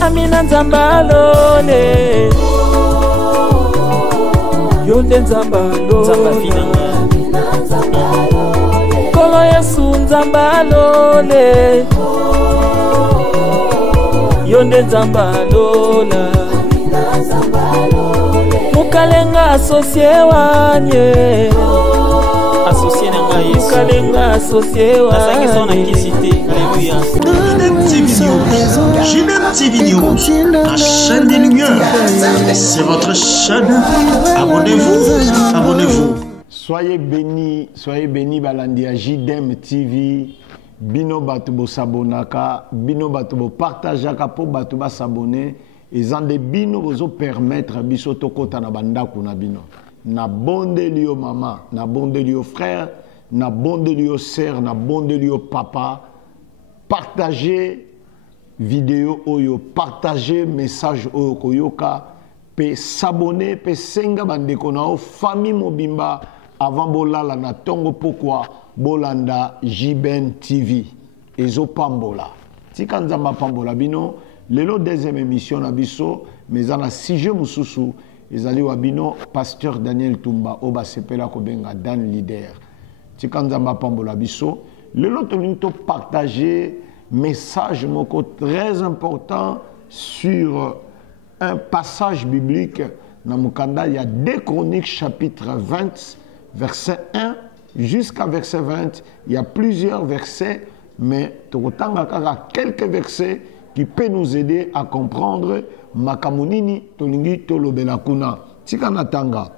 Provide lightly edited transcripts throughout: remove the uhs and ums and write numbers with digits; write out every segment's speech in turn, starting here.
Amina Nzambalole Yonde Nzambalole Kolo Yesu Nzambalole Yonde Nzambalola Mukalenga associé wanye associé nanga Yesu Mukalenga associé wanye Ginette TV News, la chaîne des lumières. C'est votre chaîne. Abonnez-vous, abonnez-vous. Soyez bénis Balandia JDM TV. Bino batubo sabonaka, bino batubo partageaka pour batuba s'abonner. Et zande bino bozo permettre biso tokota na bandaku na bino. Na bonde lio mama, na bonde lio frère, na bonde lio sœur, na bonde lio papa. Partagez vidéo oyo, partagez message oyo koyoka, pe s'abonner, pe senga bandeko na o famille mobimba avant bolala na tongo pourquoi bolanda JBN TV ezo pambola. Tika nzamba pambola bino, lelo deuxième émission na biso, mais ana sujet mususu ezali wa bino pasteur Daniel Tumba oba sepela ko benga Dan Leader. Tika nzamba pambola biso, lelo tolinto partager message moko très important sur un passage biblique dans Mukanda. Il y a 2 Chroniques chapitre 20 verset 1 jusqu'à verset 20. Il y a plusieurs versets, mais quelques versets qui peuvent nous aider à comprendre Makamunini Tolingi Tolobela Kuna. Tikanatanga.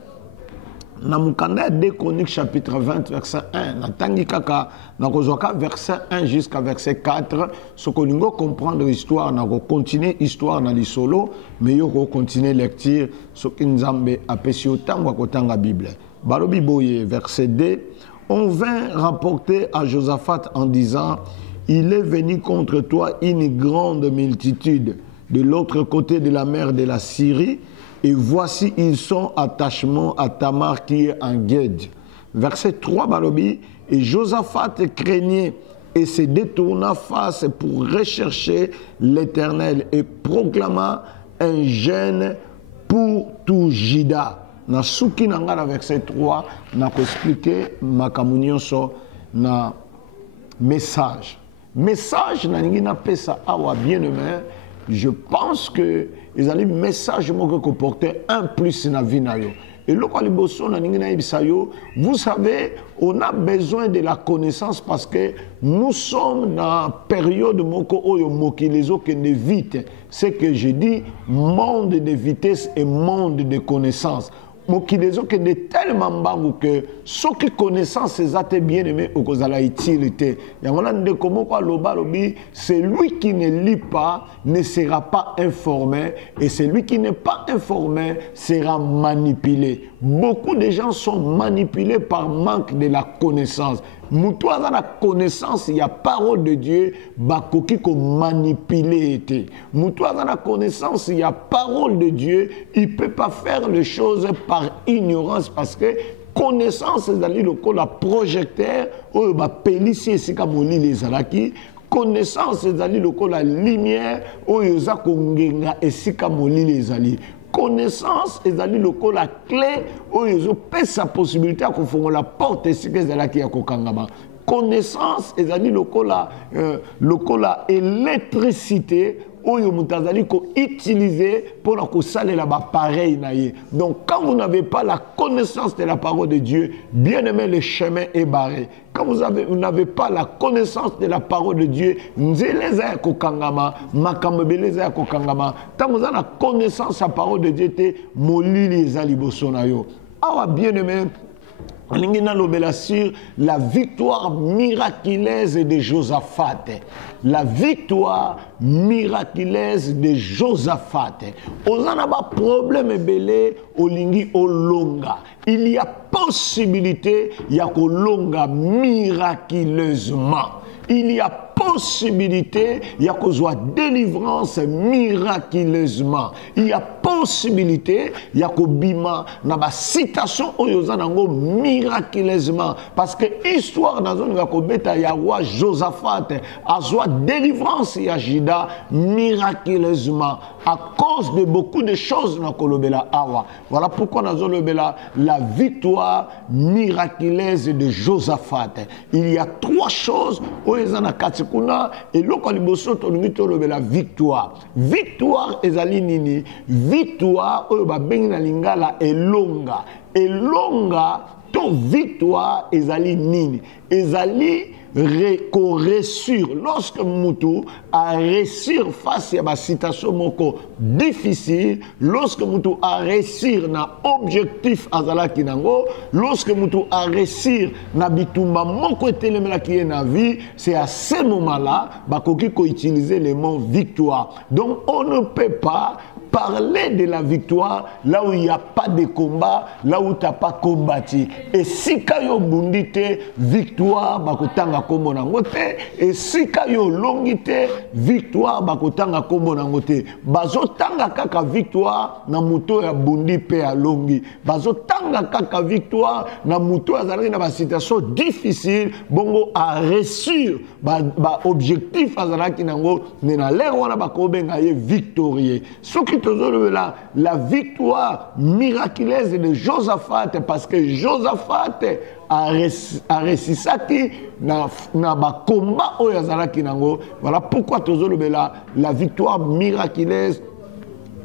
Na Mukanda 2 Chroniques chapitre 20 verset 1 na tangi kaka na kozoka verset 1 jusqu'à verset 4 ce que nous comprendre l'histoire na continuer histoire na lisolo mais yo continuer lecture ce que Nzambe apesi otanga kotanga Bible balobi boye verset 2 on vint rapporter à Josaphat en disant il est venu contre toi une grande multitude de l'autre côté de la mer de la Syrie. Et voici, ils sont attachement à Tamar qui est en Gued. Verset 3, Balobi. Et Josaphat craignait et se détourna face pour rechercher l'Éternel et proclama un jeûne pour tout Juda. Na souki nanga na verset 3, na ko expliquer makamunyo so na message. Message na ngina pesa awa bien-aimé. Je pense que les amis message que porter un plus dans la vie. Et le vous savez, on a besoin de la connaissance parce que nous sommes dans une période de vite. Ce que je dis, monde de vitesse et monde de connaissance. Mokilezo que de tellement bango que ce qui connaissance ces athées bien aimés au cause de la utilité. C'est lui qui ne lit pas ne sera pas informé et celui qui n'est pas informé sera manipulé. Beaucoup de gens sont manipulés par manque de la connaissance. Moutoua dans la connaissance, il y a parole de Dieu, bakoki ko manipulé été. Moutoua dans la connaissance, il y a parole de Dieu, il peut pas faire les choses par ignorance parce que connaissance c'est d'aller le la projecteur ou ba pelicier c'est comme les alaki. Connaissance c'est d'aller le la lumière ou yoza kongenga et c'est comme les ali. Connaissance et d'aller le la clé où ils ont sa possibilité à confondre la porte et ce que c'est là qui a kokangama. Connaissance et d'aller le la électricité où ils ont utilisé pour la saler là-bas pareil. Donc quand vous n'avez pas la connaissance de la parole de Dieu, bien aimé, le chemin est barré. Quand vous n'avez pas la connaissance de la parole de Dieu, tant vous avez la connaissance de la parole de Dieu, bien aimé, la victoire miraculeuse de Josaphat. La victoire miraculeuse de Josaphat. On a un problème belé au lingi au longa. Il y a possibilité, il y a que longa miraculeusement. Il y a possibilité ya kozwa délivrance miraculeusement. Il y a possibilité ya kobima na ba citation oyo za nango miraculeusement parce que histoire dans zone ya kobeta ya roi Josaphat azwa délivrance ya Juda miraculeusement à cause de beaucoup de choses na kolobela awa. Voilà pourquoi nous avons la victoire miraculeuse de Josaphat. Il y a trois choses où ils en katikuna et lokaliboso tolungi la victoire. Victoire ezali nini? Victoire oyo ba bengi na lingala elonga. Elonga to victoire ezali nini? Ezali réussir. Lorsque Moutou a réussir face à ma situation moko difficile, lorsque Moutou a réussir na objectif azala kinango, lorsque Moutou a réussir na bitumba moko etelemela qui est na vie, c'est à ce moment-là bakoki ko utiliser le mot victoire. Donc on ne peut pas parler de la victoire là où il n'y a pas de combat, là où tu n'as pas combattu. Et si kayo bundite victoire bakotanga kombo nangote, et si kayo longite victoire bakotanga kombo nangote. Bazotanga kaka victoire na muto ya bundi pe ya longi. Bazotanga kaka victoire na muto azalaki na ba situation difficile bongo a réussir ba objectif azalaki nango na lero wana bakobenga ye victorieux. Soki la victoire miraculeuse de Josaphat parce que Josaphat a réussi na ba combat oyo azalaki nango. Voilà pourquoi la victoire miraculeuse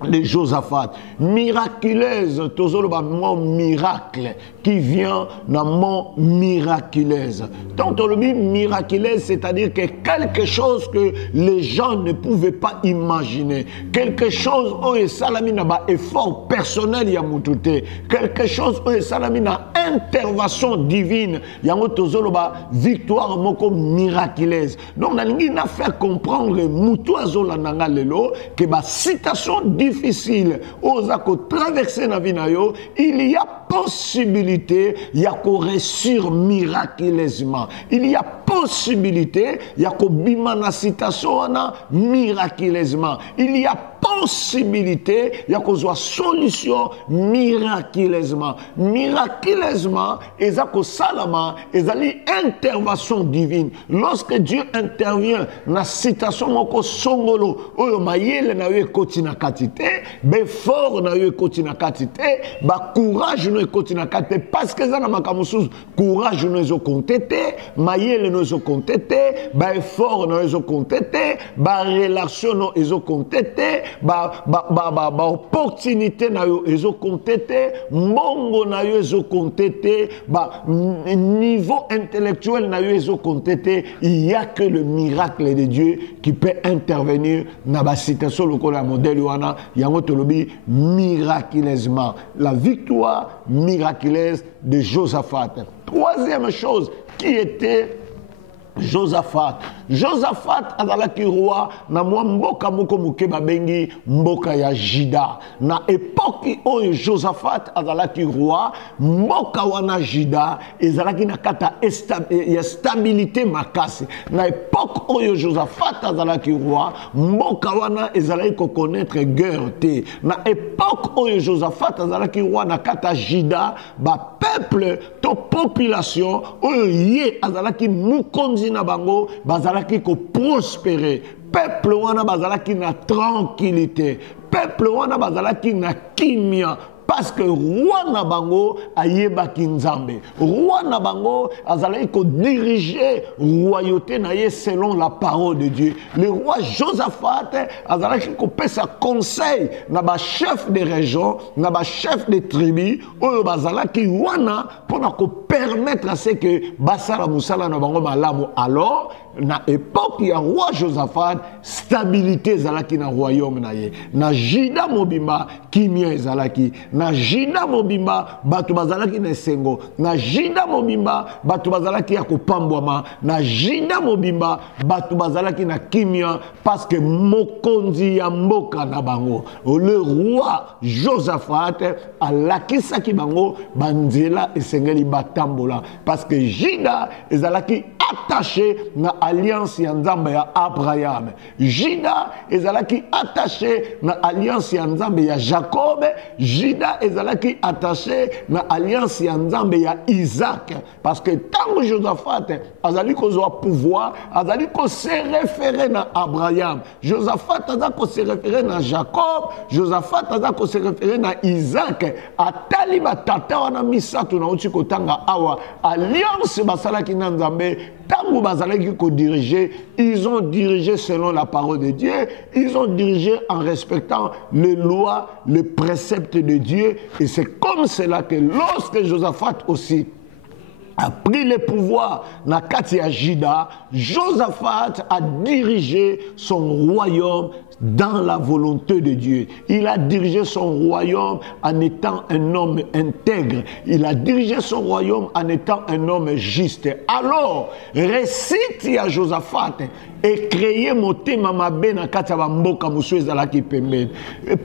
de Josaphat. Miraculeuse, tozoloba mot miracle qui vient dans mot miraculeuse. Donc le mot miraculeuse, c'est-à-dire que quelque chose que les gens ne pouvaient pas imaginer, quelque chose où salami na ba effort personnel ya mutute, quelque chose où salami na intervention divine, yango tozoloba victoire moko miraculeuse. Donc nalingi na faire comprendre mutu azola nanga lelo que ba citation difficile osa ko traverser na vie na yo, il y a possibilité ya ko réussir miraculeusement. Il y a possibilité ya ko bima na citation wana miraculeusement. Il y a possibilité ya ko zwa solution miraculeusement. Miraculeusement eza ko salama ezali intervention divine. Lorsque Dieu intervient na citation moko songolo oyo mayele na yo ekoti na katite, be fort na yo ekoti na katite, ba courage no ekoti na katite parce que za na makamusu courage no ezo kontete, mayele no ezo kontete, ba effort no ezo kontete, ba relation no ezo kontete, ba opportunité na yo ezo kontete, mbongo na yo ezo kontete, ba niveau intellectuel na yo ezo kontete. Il y a que le miracle de Dieu qui peut intervenir na ba citation lokola modèle wana yango tolobi miraculeusement. La victoire miraculeuse de Josaphat. Troisième chose qui était Josaphat. Josaphat azalaki roi na mwa mboka moko muke babengi mboka ya Juda. Na époque oyo Josaphat azalaki roi, mboka wana Juda ezalaki na kata ya stabilité makasi. Na époque oyo Josaphat azalaki roi, mboka wana ezalaki ko connaître guerre te. Na époque oyo Josaphat azalaki roi na kata Juda, ba peuple to population oyo ye azalaki mukonzi na bango bazalaki ko prospérer. Peuple wana bazalaki na tranquillité. Peuple wana bazalaki na kimia. Parce que roi na bango ayebaki nzambe. Roi na bango azalaki ko diriger royauté na ye selon la parole de Dieu. Le roi Josaphat azalaki ko pesa conseil na ba chef de région, na ba chef de tribu oyo bazalaki wana pona ko permettre à ce que basala musala na bango malamu. Alors na époque ya roi Josaphat, stabilité zalaki na royaume na ye. Na Juda mobimba kimia ezalaki. Na Juda mobimba bato bazalaki na esengo. Na Juda mobimba bato bazalaki ya kopambwama. Na Juda mobimba bato bazalaki na kimia parce que mokonzi ya mboka na bango. Le roi Josaphat alakisaki bango banzela esengeli batambola parce que Juda ezalaki attaché na alliance ya Nzambe ya Abraham. Juda ezalaki attaché na alliance ya Nzambe ya Jacob. Juda ezalaki attaché na alliance ya Nzambe ya Isaac. Parce que tant que Josaphat azali kozwa pouvoir, azali ko se référer na Abraham. Josaphat azali ko se référer na Jacob. Josaphat azali ko se référer na Isaac. Atali batata wana misato na uti kotanga awa alliance basalaki na Nzambe. Tango bazalaki ko diriger, ils ont dirigé selon la parole de Dieu, ils ont dirigé en respectant les lois, les préceptes de Dieu, et c'est comme cela que lorsque Josaphat aussi a pris le pouvoir na kati ya Juda, Josaphat a dirigé son royaume dans la volonté de Dieu. Il a dirigé son royaume en étant un homme intègre. Il a dirigé son royaume en étant un homme juste. Alors, récite à Josaphat et créer motema mabe na kati ya mboka musu ezalaki pembeni.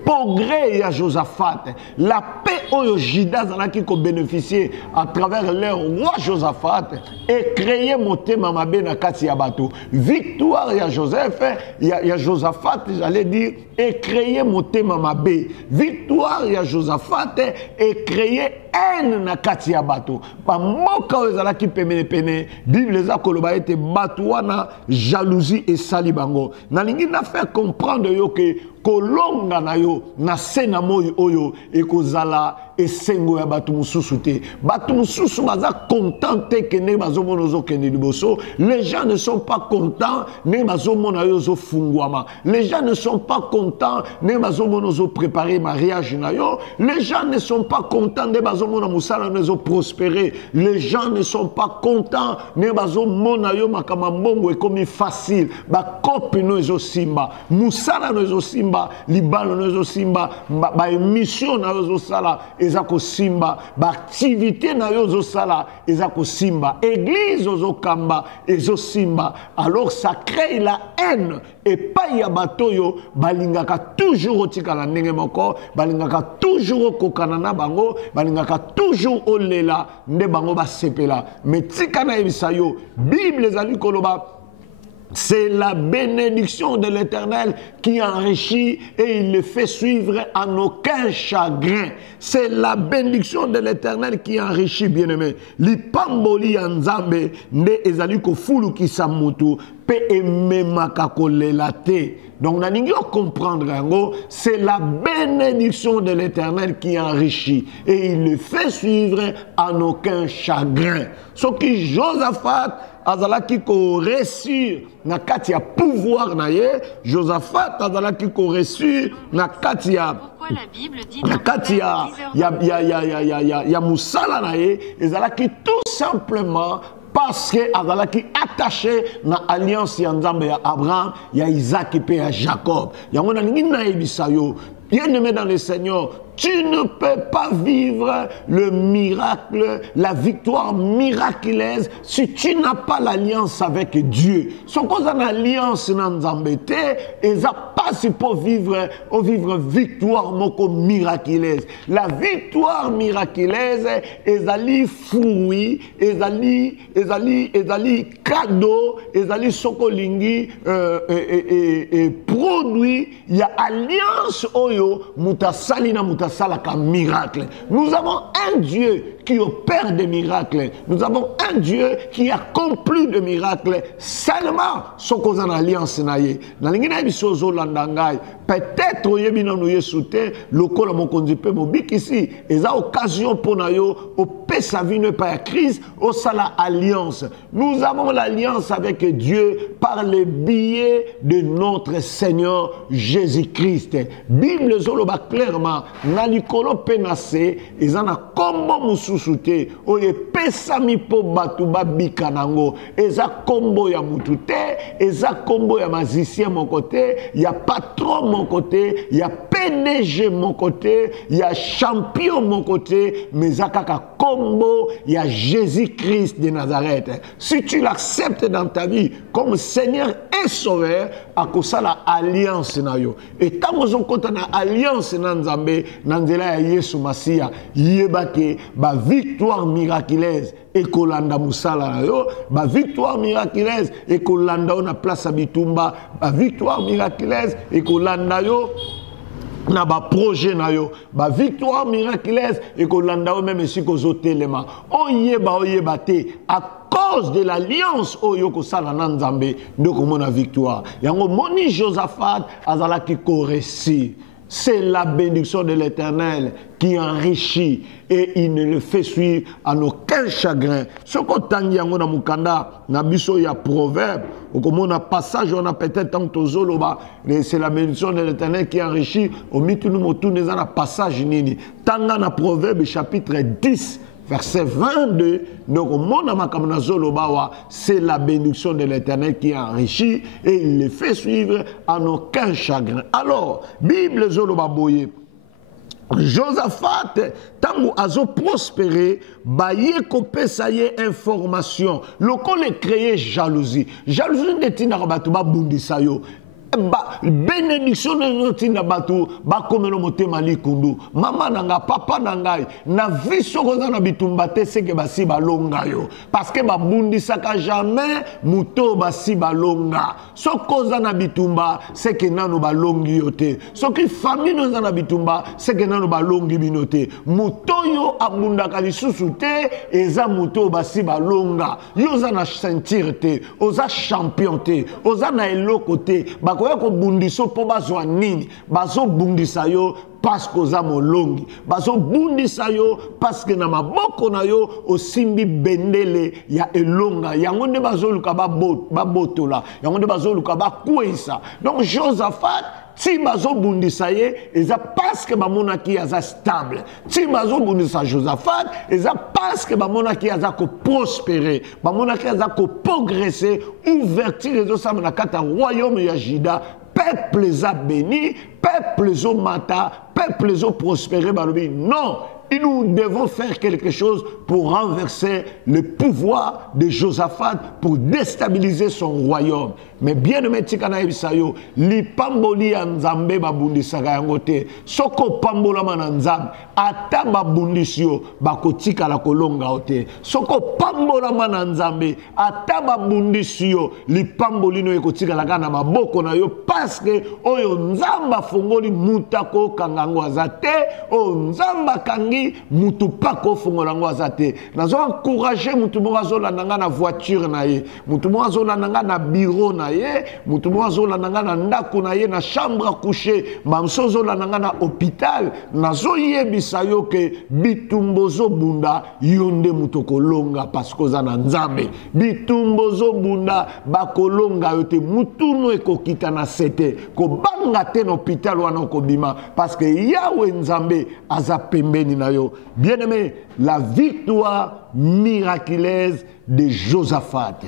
Progrès ya Josaphat, la paix oyo Juda zalaki ko bénéficier à travers leur roi Josaphat et créer motema mabe na kati ya bato. Victoire ya Joseph, ya Josaphat, j'allais dire, et créer motema mabe. Victoire ya Josaphat et créer haine na kati ya bato. Ba mboka oyo ezalaki pembeni pene, Bible eza koloba ete bato wana jalousie et salibango. Nalingi na faire comprendre yo que kolonga na yo na sena moyo oyo ekozala esengo ya bato mususu te. Bato mususu baza content te que ne bazomona zo kende liboso. Les gens ne sont pas contents ne bazomona yo zo fungwama. Les gens ne sont pas contents ne bazomona zo préparer mariage na yo. Les gens ne sont pas contents ne bazomona musala ne zo prospérer. Les gens ne sont pas contents ne bazomona yo makama mbongo ekomi facile. Ba kopi no ezo simba. Musala no ezo simba. Libano nezo simba ba émission na yo sala ezako simba ba activité na yo sala ezako simba église ozo kamba ezo simba. Alors ça crée la haine et pas ya batoyo balingaka toujours otikala ndenge moko balingaka toujours kokana na bango balingaka toujours olela nde bango ba sepela mais tika na ebisa yo Bible ezali koloba. C'est la bénédiction de l'Éternel qui enrichit et il le fait suivre en aucun chagrin. C'est la bénédiction de l'Éternel qui enrichit, bien-aimé. Lipamboli Nzambe ne ezali ko fulu ki samutu pe ememaka kolelate. Donc, nous allons comprendre, c'est la bénédiction de l'Éternel qui enrichit et il le fait suivre en aucun chagrin. Ce qui Josaphat azalaki ko réussir na kati ya pouvoir na ye, Josaphat azalaki ko réussir na kati ya ya musala na ye, ezalaki tout simplement parce que azalaki attaché na alliance ya Nzambe ya Abraham, ya Isaac et ya Jacob. Yango na ningi na ebisa yo, bien-aimé dans le Seigneur, tu ne peux pas vivre le miracle, la victoire miraculeuse si tu n'as pas l'alliance avec Dieu. Ce qu'on a l'alliance dans Nzambe et ça passe pour vivre victoire moko miraculeuse. La victoire miraculeuse ezali fruit, ezali cadeau, ezali sokolingi produit ya alliance oyo mutasali na salaka miracle. Nous avons un Dieu qui opère des miracles. Nous avons un Dieu qui accomplit des miracles seulement ce qu'on a en alliance naye. Nalingina bisozo landangai. Peut-être oyebi na nouye soute lokola mokonzi pe mobik ici. Eza occasion pour nayo au pesa vine pas crise au sala alliance. Nous avons l'alliance avec Dieu par le biais de notre Seigneur Jésus-Christ. Bible zoloba clairement na likolo penase ezana kombo mususu te oye pesa mi po batu babika nango eza kombo ya mutu te eza kombo ya magicien mon côté ya patron mon côté ya PDG mon côté ya champion mon côté mais kaka kombo ya Jésus-Christ de Nazareth. Si tu l'acceptes dans ta vie comme Seigneur et Sauveur, akosala alliance na yo. Et tant ozokota na alliance na Nzambe na nzela ya Yesu Masiya, yebake ba victoire miraculeuse ekolanda musala na yo, ba victoire miraculeuse ekolanda na place ya bitumba, ba victoire miraculeuse ekolanda yo na ba projet na yo, ba victoire miraculeuse ekolanda yo même si kozo telema. Oyeba te à cause de l'alliance oyo kosala na Nzambe ndoko mona victoire. Yango moni Josaphat azalaki koresi. C'est la bénédiction de l'Éternel qui enrichit et il ne le fait suivre en aucun chagrin. Ce qu'on tangi yango na mukanda na biso ya proverbe, okomona passage on a peut-être tant tozoloba, c'est la bénédiction de l'Éternel qui enrichit. Au mitunu motune za na passage nini. Tanga na proverbe chapitre 10 verset 22, donc c'est la bénédiction de l'Éternel qui enrichit et il les fait suivre en aucun chagrin. Alors, Bible Zolobaboye, Josaphat, tango azo prospéré, baye kopesa ye information. Lokole créé jalousie. Jalousie netina rabatuba bundisa yo. Bénédiction de notre batu ba komelo motema likundu mama nanga papa nangai na viso koza na bitumba te seke basi balonga yo parce que ba bundisa ka jamais muto basi balonga so koza na bitumba seke nano balongi yo te so ki famille no na bitumba seke nano balongi binote muto yo abunda ka lisusu te eza muto basi balonga yo za na sentir te oza champion te oza na eloko te ba ko bundiso po bazwa nini bazo bundisa yo parce que oza molongi bazo bundisa yo parce que na maboko na yo osimbi bendele ya elonga yango nde bazo luka babotola yango nde bazo luka bakwesa. Donc Josaphat ti bazo bundisa ye eza parce que bamonaki aza stable. Ti bazo bundisa Josaphat eza parce que bamonaki aza ko prospérer, bamonaki aza ko progresser, ouverture ezo sama na kata royaume ya Juda. Peuple les a bénis, peuple les a mata, peuple les a prospérés. Non, et nous devons faire quelque chose pour renverser le pouvoir de Josaphat, pour déstabiliser son royaume. Mais bien aimé tikana ebisayo, li pamboli ya Nzambe babundisaka yango te. Soko pambola ma Nzambe, ata babundisio bakotika la kolonga ote. Soko pambola ma Nzambe, ata babundisio li pamboli no ekotika la kana maboko na yo parce que oyo Nzamba fongoli mutako kangango azate, o Nzamba kangi mutu pako fongolango azate. Nazo encourager mutu morazo la nanga na voiture na ye, mutu morazo la nanga na bureau na ye, mutu morazo la nanga na ndako na ye na chambre à coucher, mamsozo la nanga na hôpital, nazo yebisa yo ke bitumbozo bunda yonde mutoko longa parce que za na Nzambe. Bitumbozo bunda bakolonga yote mutu no ekokita na sete ko banga te na hôpital wana ko bima parce que Yahweh Nzambe aza pembeni na yo. Bien-aimé, la victoire miraculeuse de Josaphat.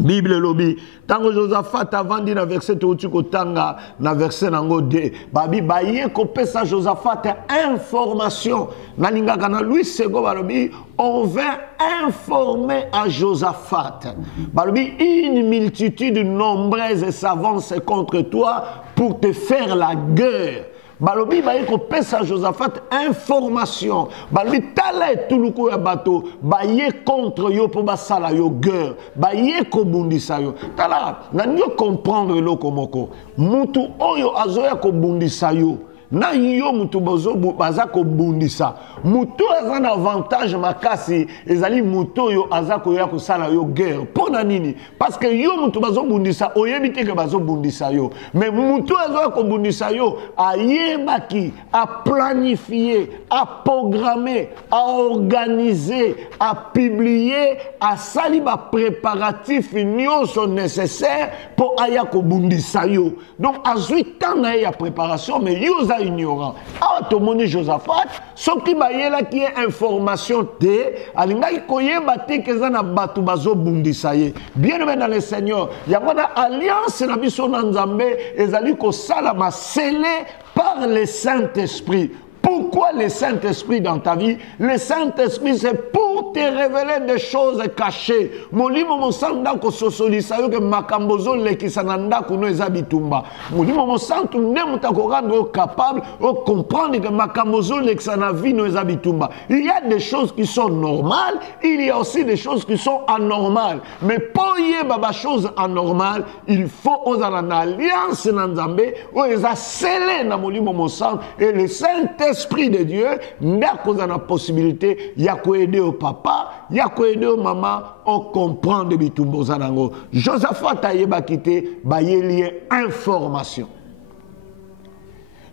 Bible lobi tango Josaphat avant dit na verset toko tanga na verset nango de babi baye ko pesa Josaphat information na lingaka na Louis Sego balobi on vint informer à Josaphat balobi une multitude nombreuse s'avance contre toi pour te faire la guerre. Balobi baye ko pesa Josaphat information. Balobi tala etuluko ya bato baye contre yo po basala yo guerre. Baye ko bundisa yo. Tala na nyo comprendre loko moko. Mutu oyo azoya ko bundisa yo. Na yo mutu baza ko bundisa. Mutu aza na avantage makasi ezali mutu yo aza ko ya ko sala yo guerre. Pona nini? Parce que yo mutu bazo bundisa oyebi te ke bazo bundisa yo. Mais mutu aza ko bundisa yo ayebaki a planifier, a programmer, a organiser, a publier, a sali ba préparatif nyonso nécessaire pour aya ko bundisa yo. Donc azui tant na ya préparation mais yo ignorant. Ah, tout le monde Josaphat, ce qui baïela qui est information té, alinga ikoye bate que zana batu bazo bundisaye. Bien aimé dans le Seigneur, il y a une alliance na biso na Nzambe ezali ko sala ma scellé par le Saint-Esprit. Pourquoi le Saint-Esprit dans ta vie? Le Saint-Esprit, c'est pour te révéler des choses cachées. Molimo mosanda ko sosolisa yo ke makambozo lekisananda kuno ezabitumba. Molimo mosantu nemuta ko rendre capable de comprendre que makambozo lekisana vie no ezabitumba. Il y a des choses qui sont normales, il y a aussi des choses qui sont anormales. Mais pour y avoir des choses anormales, il faut aux alliances nanzambe, où ils ont scellé dans molimo mosantu et le Saint-Esprit de Dieu n'a pas la possibilité, il y a quoi aider au papa, il y a quoi aider au maman, on comprend de bitumbo zanango. Josaphat a yeba quitté, ba lié information.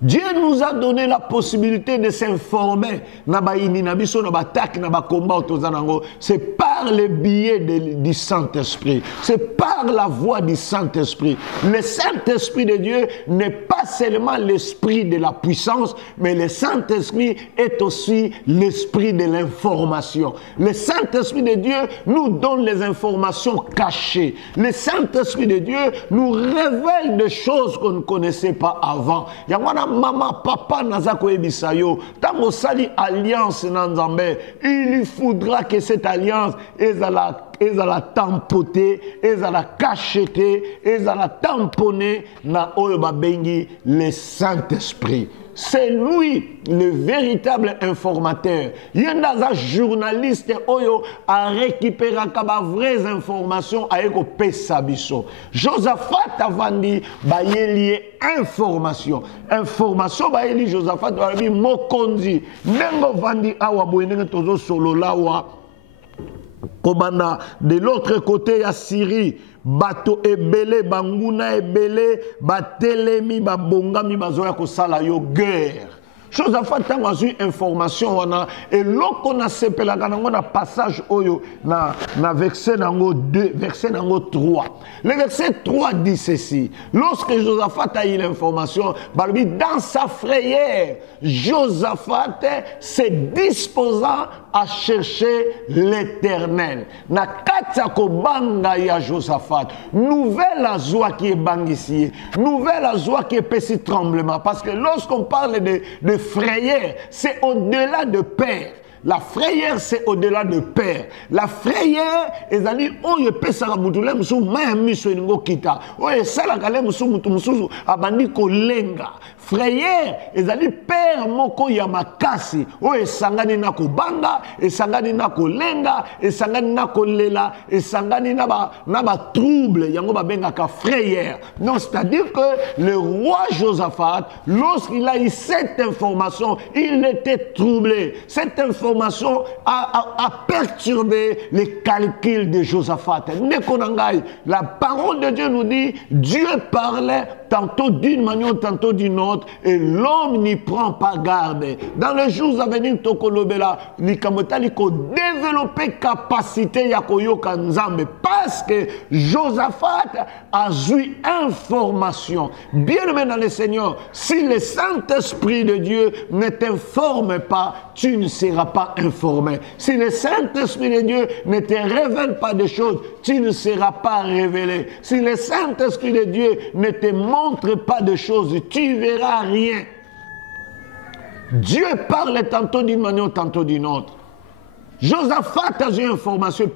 Dieu nous a donné la possibilité de s'informer. C'est par le biais du Saint-Esprit. C'est par la voix du Saint-Esprit. Le Saint-Esprit de Dieu n'est pas seulement l'esprit de la puissance, mais le Saint-Esprit est aussi l'esprit de l'information. Le Saint-Esprit de Dieu nous donne les informations cachées. Le Saint-Esprit de Dieu nous révèle des choses qu'on ne connaissait pas avant. Maman, papa, nazako ebisayo, tango sali alliance nanzambe, il faudra que cette alliance est à la tampoter, est à la cacheter, est à la tamponner na oyo babengi le Saint-Esprit. C'est lui le véritable informateur. Il y a un journaliste oyo a récupéré kaba vraies informations avec au pesabiso. Josaphat a vendu bayeli information. Information bayeli Josaphat a dit mokonzi. Nengo vandi awa boyenenge tozo solo lawa. Kobana de l'autre côté il y a Syrie. Bato ebele banguna ebele batelemi babongami bazoya kosala yo guerre. Josaphat tango azui information wana et loko na sepelaka nango na passage oyo na verset nango 2 verset nango 3. Le verset 3 dit ceci: lorsque Josaphat a eu l'information, dans sa frayeur, Josaphat se disposant à chercher l'Éternel. Na katia ko banga ya Josaphat, nouvelle joie qui est bangisi, nouvelle joie qui est petit tremblement, parce que lorsqu'on parle de frayeur, c'est au-delà de peur. La frayeur, c'est au-delà de peur. La frayeur, ils ont dit, oh, je peux ça, mutule musu, mais miso ingo kita. Oh, ça la kale musu mutu musu, abandi kolenga. Frayeur, ils ont dit, père moko yamakasi. Oh, sangani na kubanga, sangani na kolenga, sangani na kolela, sangani na ba trouble, yango ba benga ka frayeur. Non, c'est-à-dire que le roi Josaphat, lorsqu'il a eu cette information, il était troublé. Cette information a perturbé les calculs de Josaphat. La parole de Dieu nous dit, Dieu parlait tantôt d'une manière, tantôt d'une autre, et l'homme n'y prend pas garde. Dans les jours à venir, il faut développer capacité parce que Josaphat a eu information. Bien aimé dans le Seigneur, si le Saint-Esprit de Dieu ne t'informe pas, tu ne seras pas informé. Si le Saint-Esprit de Dieu ne te révèle pas des choses, tu ne seras pas révélé. Si le Saint-Esprit de Dieu ne te montre pas de choses, tu ne verras rien. Dieu parle tantôt d'une manière, tantôt d'une autre. Josaphat a eu une information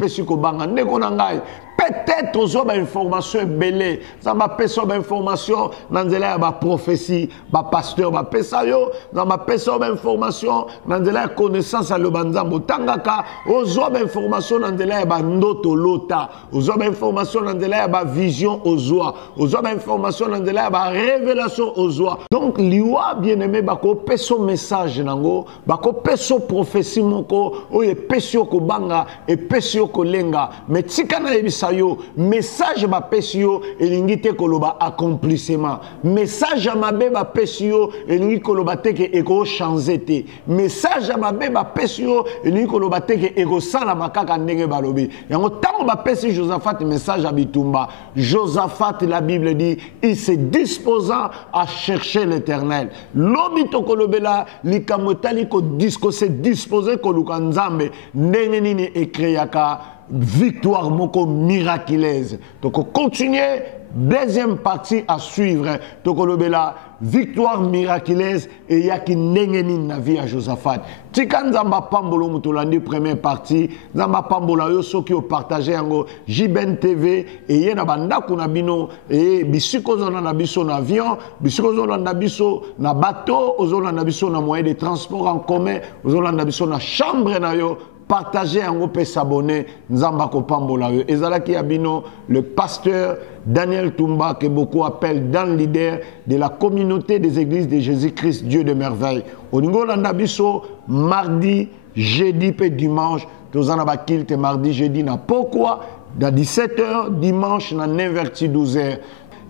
peut-être aux hommes information belé ça m'a fait sobre information dans la prophétie ba pasteur ba pesayo dans ma sobre information dans la connaissance à le banzambo tangaka aux hommes information dans la ba ndoto lota aux hommes information dans la ba vision aux oies aux hommes information dans la ba révélation aux oies. Donc liwa bien-aimé ba ko peso message nango ba ko peso prophétie moko o e peso ko banga e peso ko lenga mais tikana ebisayo message ba pesio elingite koloba accomplissement message mabe ba pesio elingi koloba teke eko changer message mabe ba pesio elingi koloba teke eko sala makaka ndenge balobi yango tango ba pesi Josaphat message abitumba Josaphat la Bible dit il se disposant à chercher l'Éternel lobi to kolobela likamotali ko disco se disposer ko lukanzambe ndenge nini ekreaka victoire moko miraculeuse. Donc continuez deuxième partie à suivre. Tokolobela, victoire miraculeuse et yaki nengeni na vie à Josaphat. Tika nzamba pambolo mutolandi première partie, nzamba pambola yo soki o partager yango JBN TV et yena banda kuna bino et bisiko zona na biso na avion, bisiko zona na biso na bateau, ozona na biso na moyen de transport en commun, ozona na biso na chambre na yo. Partagez un groupe et s'abonner. Nzamba Kopambola. Ezalaki Abino, le pasteur Daniel Toumba, que beaucoup appellent dans le leader de la communauté des églises de Jésus-Christ, Dieu de merveille. Au niveau Landabiso, mardi, jeudi et dimanche, tous en abakilte mardi, jeudi, na pourquoi, dans 17h, dimanche, na 9h, 12h.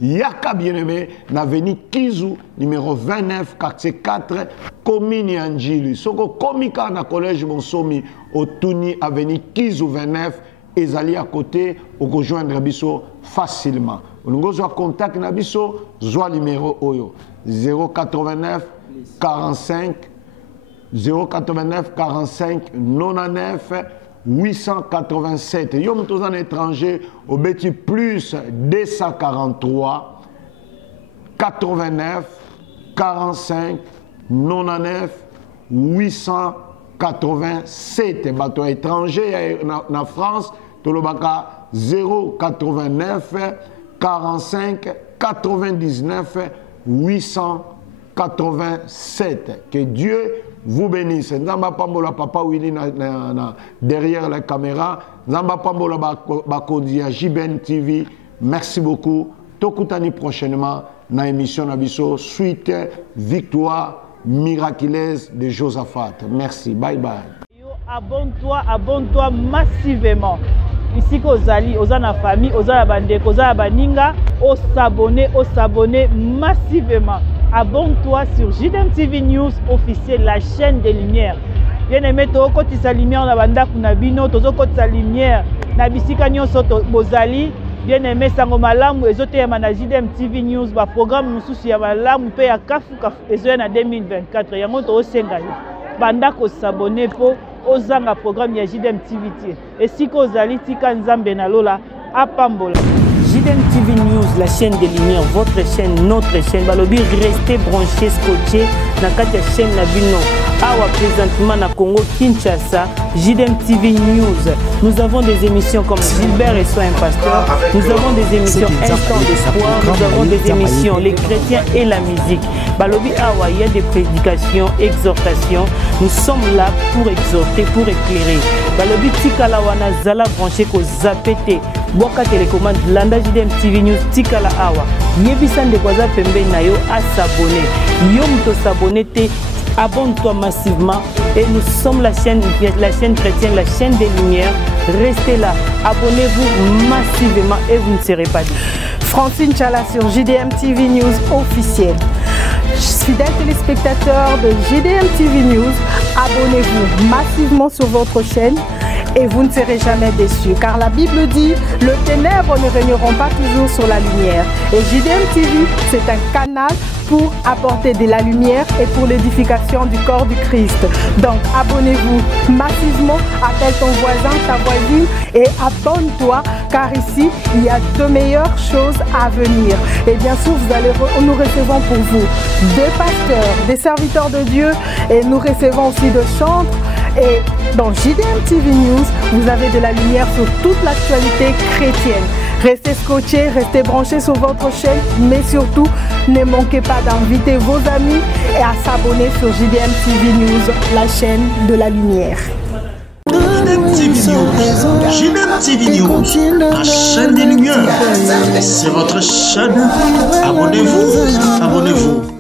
Yaka bien-aimé, na veni Kizu, numéro 29, quartier 4, Komini Anjili. Soko komika na collège Monsomi, au Tuni, avenue Kizu 29, ezali à côté, au rejoindre Bisso facilement. Nous avons contact na Bisso, soit numéro Oyo, 089 45 089 45 99 887. Yom tous en étranger au bêtis plus 243 89 45 99 887. Bateau étranger en France, Tolobaka 089 45 99 887. Que Dieu vous bénisse. Nzamba Pambola Papa Willy derrière la caméra. Nzamba Pambola Bakodia JBN TV. Merci beaucoup. Tokutani prochainement dans l'émission Nabiso suite victoire miraculeuse de Josaphat. Merci. Bye bye. Abonne-toi massivement. Ici qu'Ozali, Ozana famille, Ozana Bandeko, Ozana Baninga, s'abonner massivement. Abonne-toi sur JDM TV News officiel, la chaîne des lumières. Bien aimé, to koti sa lumière na banda kunabino, tozo koti sa lumière na bisika nyonso to bozali. Bien aimé, sango malamu ezote ya mana JDM TV News ba programme mususu ya malamu pe ya kafu ezoya na 2024. Yango to osenga yo. Banda ko s'abonner po ozanga programme ya JDM TV. Et si ko ozali tika nzambe na lola apambola. JDM TV News, la chaîne des lumières, votre chaîne, notre chaîne. Balobi, restez branchés, scotchés. Dans la chaîne Nabino, Awa présentement na Congo, Kinshasa, JDM TV News. Nous avons des émissions comme Gilbert et Soin Pasteur. Nous avons des émissions Instant d'Espoir. Nous avons des émissions Les Chrétiens et la musique. Balobi Awa, il y a des prédications, exhortations. Nous sommes là pour exhorter, pour éclairer. Balobi Tikala Wana Zala branché ko Zapete. Boka télécommande Landa JDM TV News Tikala Awa. Yebisan de Kwaza Pembe Nayo à s'abonner. Yom to s'abonner, abonne-toi massivement. Et nous sommes la chaîne chrétienne, la chaîne des lumières. Restez là, abonnez-vous massivement et vous ne serez pas dit. Francine Chala sur JDM TV News officiel. Fidèles téléspectateurs de JDM TV News, abonnez-vous massivement sur votre chaîne et vous ne serez jamais déçus. Car la Bible dit, les ténèbres ne régneront pas toujours sur la lumière. Et JDM TV, c'est un canal pour apporter de la lumière et pour l'édification du corps du Christ. Donc abonnez-vous massivement, appelle ton voisin, ta voisine et abonne-toi car ici il y a de meilleures choses à venir. Et bien sûr nous recevons pour vous des pasteurs, des serviteurs de Dieu et nous recevons aussi de chantres. Et dans JDM TV News, vous avez de la lumière sur toute l'actualité chrétienne. Restez scotchés, restez branchés sur votre chaîne, mais surtout, ne manquez pas d'inviter vos amis et à s'abonner sur JDM TV News, la chaîne de la lumière. JDM TV News, la chaîne des lumières. C'est votre chaîne. Abonnez-vous, abonnez-vous.